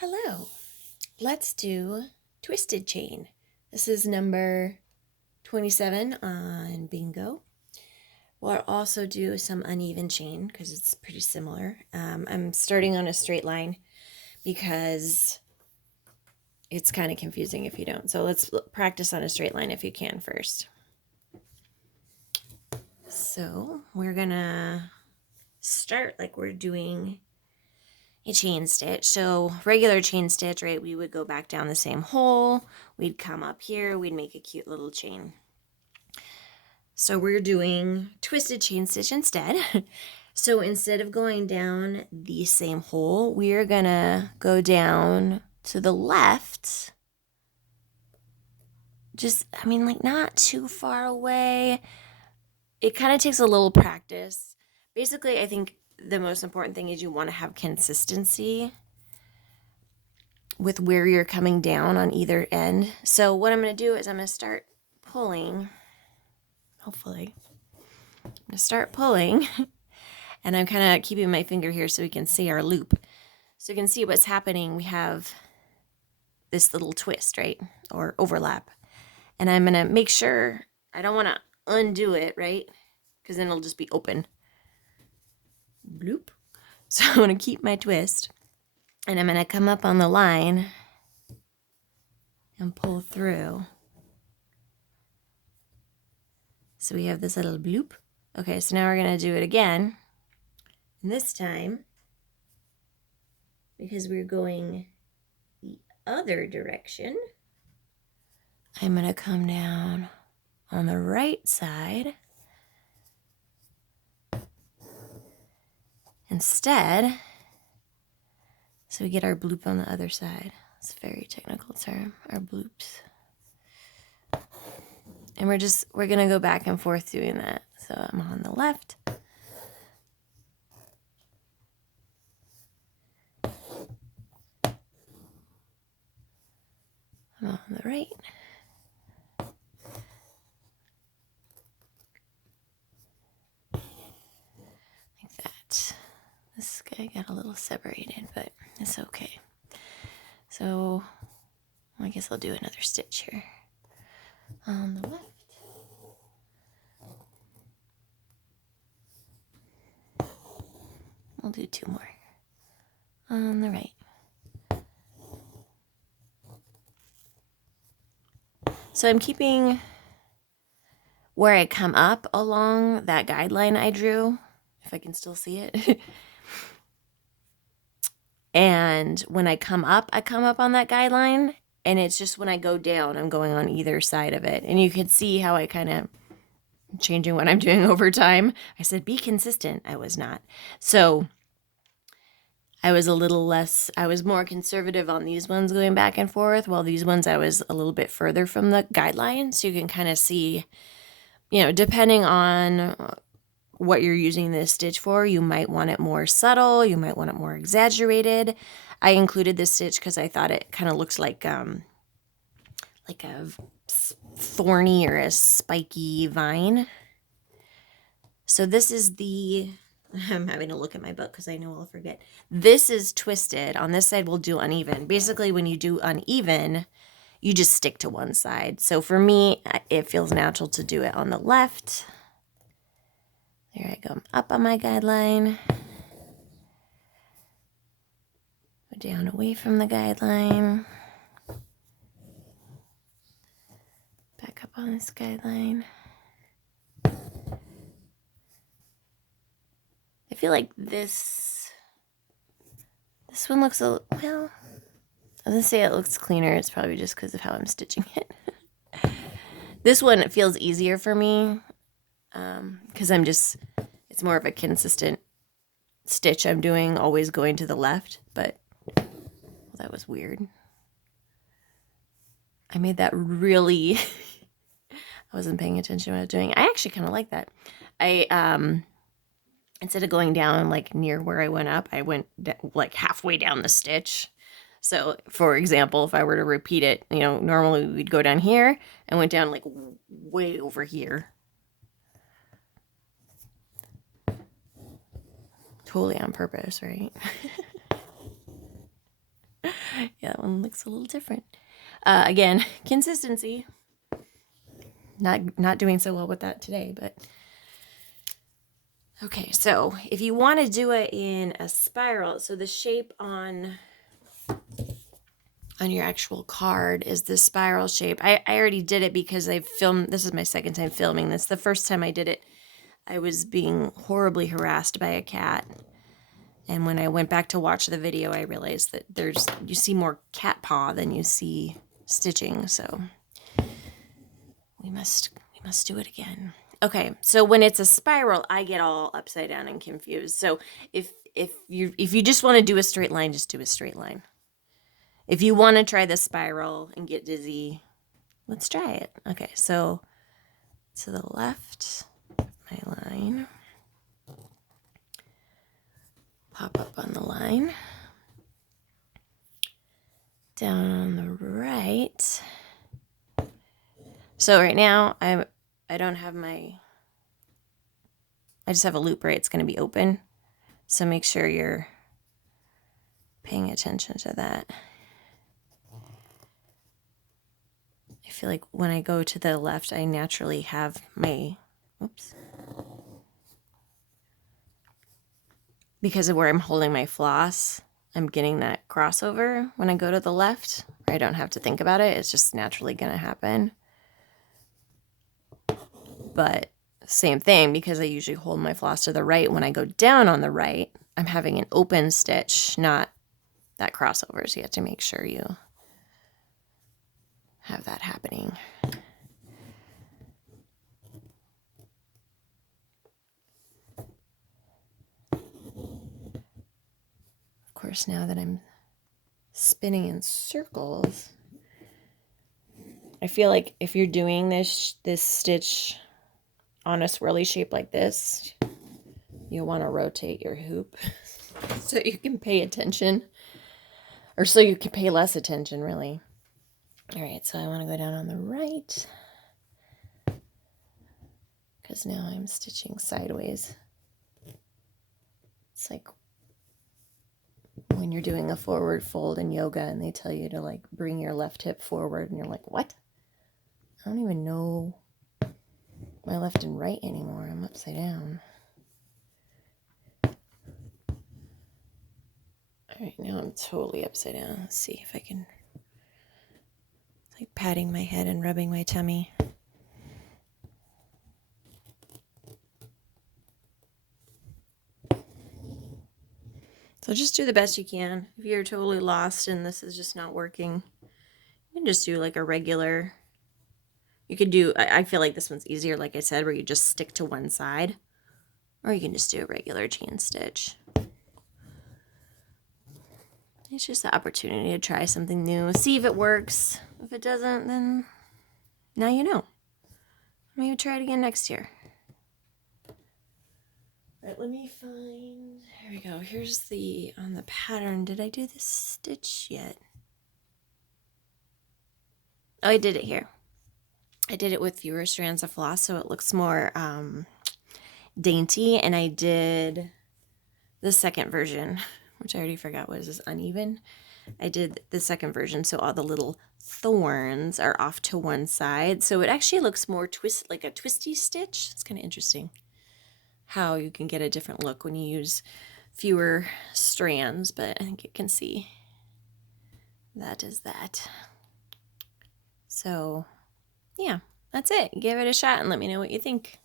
Hello, let's do twisted chain. This is number 27 on bingo. We'll also do some uneven chain because it's pretty similar. I'm starting on a straight line because it's kind of confusing if you don't. So let's practice on a straight line if you can first. So we're gonna start like we're doing a chain stitch. So regular chain stitch, right? We would go back down the same hole. We'd come up here. We'd make a cute little chain. So we're doing twisted chain stitch instead. So instead of going down the same hole, we're gonna go down to the left. Just, like not too far away. It kind of takes a little practice. Basically, I think the most important thing is you want to have consistency with where you're coming down on either end. So what I'm going to do is I'm going to start pulling, hopefully. I'm going to start pulling, and I'm kind of keeping my finger here so we can see our loop. So you can see what's happening. We have this little twist, right? Or overlap. And I'm going to make sure, I don't want to undo it, right? Because then it'll just be open. Bloop. So I'm going to keep my twist. And I'm going to come up on the line and pull through. So we have this little bloop. Okay, so now we're going to do it again. And this time, because we're going the other direction, I'm going to come down on the right side instead. So we get our bloop on the other side. It's a very technical term, our bloops. And we're going to go back and forth doing that. So I'm on the left. I'm on the right. Like that. This guy got a little separated, but it's okay. So I guess I'll do another stitch here. On the left. We'll do two more. On the right. So I'm keeping where I come up along that guideline I drew, if I can still see it. And when I come up on that guideline, and it's just when I go down, I'm going on either side of it. And you can see how I kind of changing what I'm doing over time. I said, be consistent. I was not. So I was more conservative on these ones going back and forth, while these ones I was a little bit further from the guideline. So you can kind of see, depending on what you're using this stitch for, you might want it more subtle, you might want it more exaggerated. I included this stitch because I thought it kind of looks like a thorny or a spiky vine. So this is I'm having to look at my book because I know I'll forget. This is twisted. On this side, we'll do uneven. Basically, when you do uneven, you just stick to one side. So for me, it feels natural to do it on the left. There I go. Up on my guideline. Go down away from the guideline. Back up on this guideline. I feel like this one looks I was gonna say it looks cleaner. It's probably just because of how I'm stitching it. This one, it feels easier for me because it's more of a consistent stitch I'm doing, always going to the left, but that was weird. I made that really, I wasn't paying attention to what I was doing. I actually kind of like that. Instead of going down like near where I went up, I went like halfway down the stitch. So for example, if I were to repeat it, normally we'd go down here and went down like way over here. Totally on purpose, right? that one looks a little different. Again, consistency. Not doing so well with that today, but okay. So if you want to do it in a spiral, so the shape on your actual card is the spiral shape. I already did it because I filmed. This is my second time filming this. The first time I did it, I was being horribly harassed by a cat. And when I went back to watch the video, I realized that you see more cat paw than you see stitching. So we must do it again. Okay, so when it's a spiral, I get all upside down and confused. So if you just want to do a straight line, just do a straight line. If you want to try the spiral and get dizzy, let's try it. Okay, so to the left of my line. Pop up on the line. Down on the right. So right now I don't have I just have a loop right. It's going to be open. So make sure you're paying attention to that. I feel like when I go to the left, I naturally have my, oops. Because of where I'm holding my floss, I'm getting that crossover when I go to the left. I don't have to think about it. It's just naturally going to happen. But same thing, because I usually hold my floss to the right. When I go down on the right, I'm having an open stitch, not that crossover. So you have to make sure you have that happening. Of course, now that I'm spinning in circles, I feel like if you're doing this stitch on a swirly shape like this, you'll want to rotate your hoop so you can pay attention, or so you can pay less attention, really. All right, so I want to go down on the right because now I'm stitching sideways. It's like when you're doing a forward fold in yoga and they tell you to like bring your left hip forward and you're like, what? I don't even know my left and right anymore. I'm upside down. All right, now I'm totally upside down. Let's see if I can, like patting my head and rubbing my tummy. So just do the best you can. If you're totally lost and this is just not working, you can just do like a regular. You could do, I feel like this one's easier, like I said, where you just stick to one side. Or you can just do a regular chain stitch. It's just the opportunity to try something new. See if it works. If it doesn't, then now you know. Maybe try it again next year. All right, let me find, here we go. Here's on the pattern. Did I do this stitch yet? Oh, I did it here. I did it with fewer strands of floss, so it looks more dainty. And I did the second version, which I already forgot what is uneven. I did the second version, so all the little thorns are off to one side. So it actually looks more like a twisty stitch. It's kind of interesting how you can get a different look when you use fewer strands, but I think you can see that is that. So yeah, that's it. Give it a shot and let me know what you think.